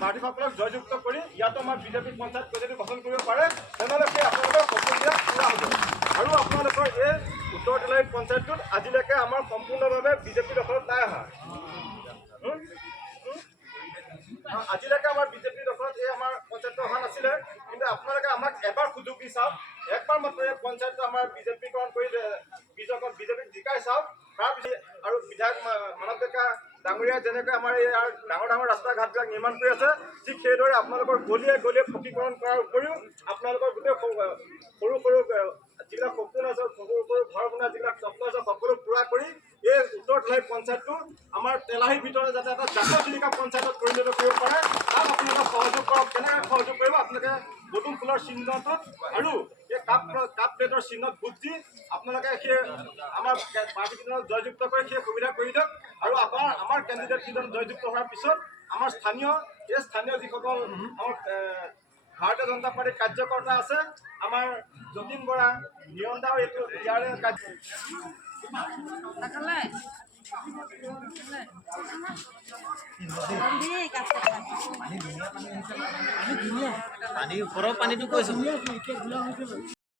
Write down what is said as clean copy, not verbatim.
প্ৰাৰ্থীসকলক জয়যুক্ত কৰি ইয়াতো আমাৰ বিজেপি পঞ্চায়ত যদি গঠন কৰিব পাৰে তেনেহ'লে সেই আপোনালোকৰ সপোনবিলাক পূৰা হ'ব। আৰু আপোনালোকৰ এই উত্তৰ তেলাহী পঞ্চায়তটোত আজিলৈকে আমাৰ সম্পূৰ্ণভাৱে বিজেপি দখলত নাই অহা। আজিলৈকে আমাৰ বিজেপি দখলত এই আমাৰ পঞ্চায়তটো অহা নাছিলে, কিন্তু আপোনালোকে আমাক এবাৰ সুযোগ দি চাওক, একবাৰ মাত্ৰ এই পঞ্চায়তটো আমাৰ বিজেপিকৰণ কৰি বিজেপিক জিকাই চাওক। তাৰপিছত আৰু বিধায়ক মানৱ ডেকা ডাঙৰীয়া যেনেকৈ আমাৰ ইয়াৰ ডাঙৰ ডাঙৰ ৰাস্তা ঘাটবিলাক নিৰ্মাণ কৰি আছে, ঠিক সেইদৰে আপোনালোকৰ গলিয়ে গলিয়ে পকীকৰণ কৰাৰ উপৰিও আপোনালোকৰ গোটেই সৰু সৰু যিবিলাক সপোন আছে, সৰু সৰু ঘৰ বনোৱা যিবিলাক স্বপ্ন আছে সকলো পূৰা কৰি এই উত্তৰ তেলাহী পঞ্চায়তটো আমাৰ তেলাহীৰ ভিতৰত যাতে এটা জাতীয় জিলিকা পঞ্চায়তত পৰিণত কৰিব পাৰে তাত আপোনালোকে সহযোগ কৰক। কেনেকৈ সহযোগ কৰিব? আপোনালোকে পদুম ফুলৰ চিহ্নটোত আৰু এই কাপ প্লেটৰ চিহ্নত ভোট দি আপোনালোকে সেই আমাৰ প্ৰাৰ্থীকেইজনক জয়যুক্ত কৰি সেই সুবিধা কৰি দিয়ক। আৰু আমাৰ কেণ্ডিডেটকেইজন জয়যুক্ত হোৱাৰ পিছত আমাৰ স্থানীয় যিসকল আমাৰ ভাৰতীয় জনতা পাৰ্টীৰ কাৰ্যকৰ্তা আছে, আমাৰ যতীন বৰা, নিৰন্দাও এইটো ইয়াৰে পানীৰ ওপৰৰ পানীটো কৈছোঁ।